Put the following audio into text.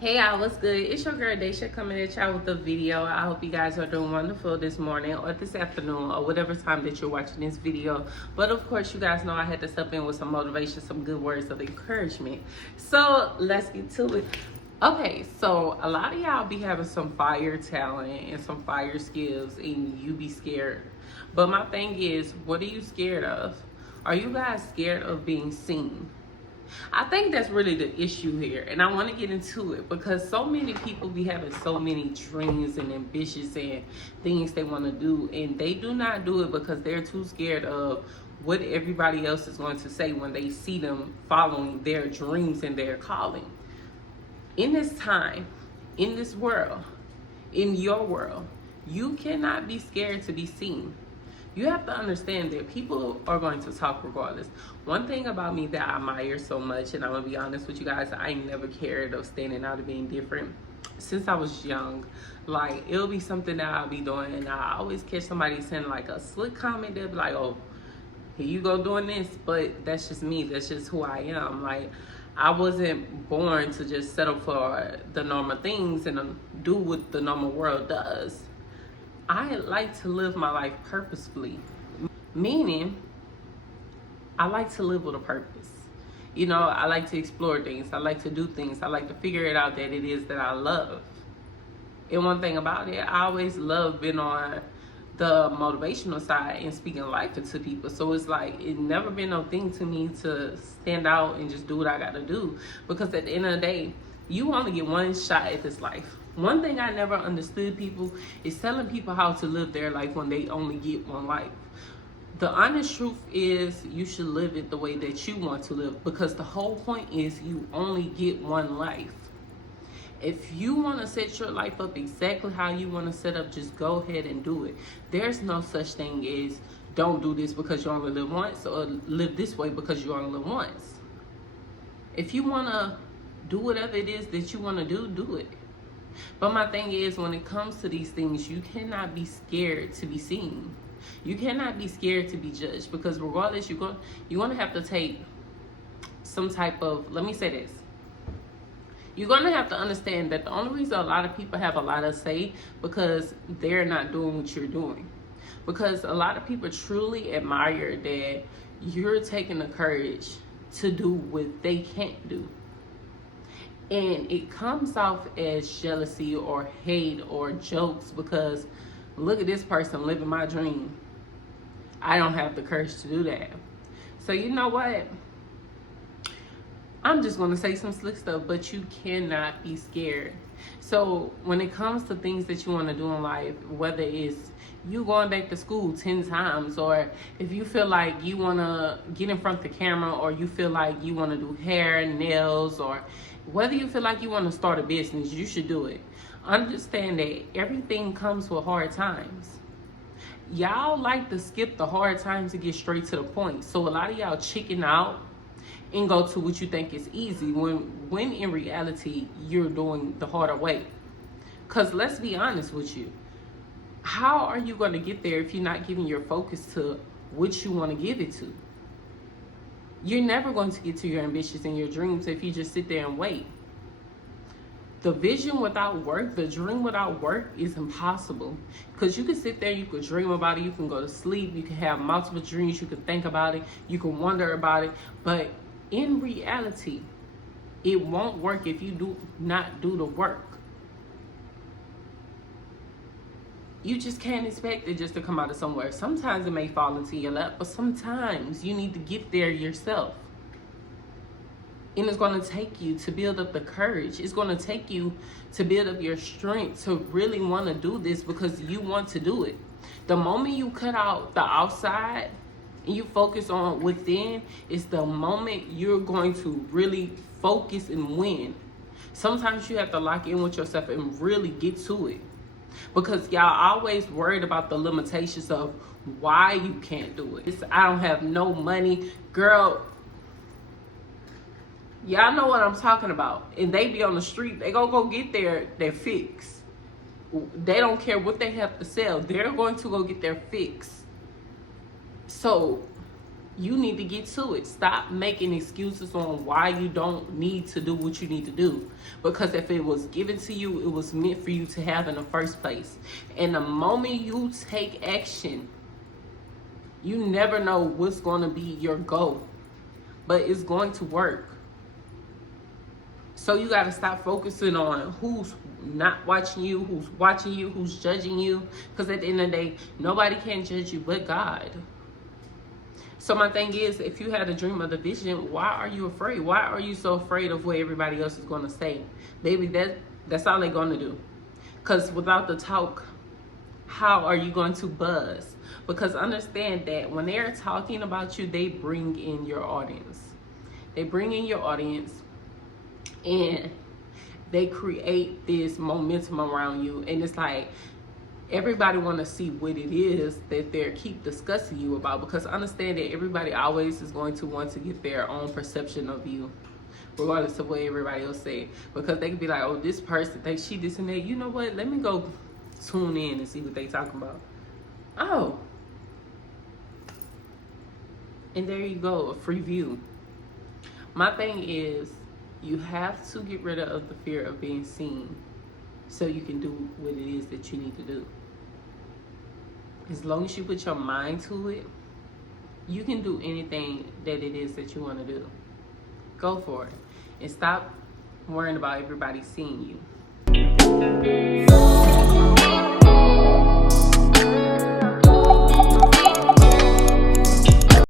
Hey y'all, what's good? It's your girl Daisha coming at y'all with a video. I hope you guys are doing wonderful this morning or this afternoon or whatever time that you're watching this video. But of course, you guys know I had to step in with some motivation, some good words of encouragement. So let's get to it. Okay, so a lot of y'all be having some fire talent and some fire skills and you be scared. But my thing is, what are you scared of? Are you guys scared of being seen? I think that's really the issue here, and I want to get into it because so many people be having so many dreams and ambitions and things they want to do, and they do not do it because they're too scared of what everybody else is going to say when they see them following their dreams and their calling. In this time, in this world, in your world, you cannot be scared to be seen. You have to understand that people are going to talk regardless. One thing about me that I admire so much, and I'm gonna be honest with you guys, I ain't never cared of standing out of being different since I was young. Like, it'll be something that I'll be doing, and I always catch somebody saying like a slick comment. They'll be like, "Oh, here you go doing this," but that's just me. That's just who I am. Like, I wasn't born to just settle for the normal things and do what the normal world does. I like to live my life purposefully, meaning I like to live with a purpose. You know, I like to explore things. I like to do things. I like to figure it out that it is that I love. And one thing about it, I always love being on the motivational side and speaking life into people. So it's like, it never been no thing to me to stand out and just do what I gotta do. Because at the end of the day, you only get one shot at this life. One thing I never understood people is telling people how to live their life when they only get one life. The honest truth is you should live it the way that you want to live, because the whole point is you only get one life. If you want to set your life up exactly how you want to set up, just go ahead and do it. There's no such thing as don't do this because you only live once, or live this way because you only live once. If you want to do whatever it is that you want to do it. But my thing is, when it comes to these things, you cannot be scared to be seen. You cannot be scared to be judged, because regardless, you're going to have to take some type of, let me say this. You're going to have to understand that the only reason a lot of people have a lot to say because they're not doing what you're doing. Because a lot of people truly admire that you're taking the courage to do what they can't do. And it comes off as jealousy or hate or jokes because look at this person living my dream. I don't have the courage to do that. So you know what? I'm just going to say some slick stuff, but you cannot be scared. So when it comes to things that you want to do in life, whether it's you going back to school 10 times, or if you feel like you want to get in front of the camera, or you feel like you want to do hair, nails, or whether you feel like you want to start a business, you should do it. Understand that everything comes with hard times. Y'all like to skip the hard times to get straight to the point. So a lot of y'all chicken out and go to what you think is easy when in reality you're doing the harder way. Because let's be honest with you, how are you going to get there if you're not giving your focus to what you want to give it to? You're never going to get to your ambitions and your dreams if you just sit there and wait. The vision without work, the dream without work is impossible. Because you can sit there, you can dream about it, you can go to sleep, you can have multiple dreams, you can think about it, you can wonder about it, but in reality, it won't work if you do not do the work. You just can't expect it just to come out of somewhere. Sometimes it may fall into your lap, but sometimes you need to get there yourself. And it's going to take you to build up the courage. It's going to take you to build up your strength to really want to do this because you want to do it. The moment you cut out the outside and you focus on within, is the moment you're going to really focus and win. Sometimes you have to lock in with yourself and really get to it. Because y'all always worried about the limitations of why you can't do it. I don't have no money. Girl, y'all know what I'm talking about. And they be on the street. They gonna go get their fix. They don't care what they have to sell. They're going to go get their fix. So You need to get to it. Stop making excuses on why you don't need to do what you need to do. Because if it was given to you, it was meant for you to have in the first place. And the moment you take action, you never know what's going to be your goal, but it's going to work. So you got to stop focusing on who's not watching you, who's watching you, who's judging you. Because at the end of the day, nobody can judge you but God. So my thing is, if you had a dream or the vision, why are you afraid? Why are you so afraid of what everybody else is going to say? Baby, that's all they're going to do. Because without the talk, how are you going to buzz? Because understand that when they're talking about you, they bring in your audience. They bring in your audience and they create this momentum around you. And it's like, everybody want to see what it is that they're keep discussing you about, because understand that everybody always is going to want to get their own perception of you, regardless of what everybody else say. Because they can be like, oh, this person thinks she this and that. You know what? Let me go tune in and see what they talking about. Oh. And there you go, a free view. My thing is, you have to get rid of the fear of being seen so you can do what it is that you need to do. As long as you put your mind to it, you can do anything that it is that you want to do. Go for it. And stop worrying about everybody seeing you.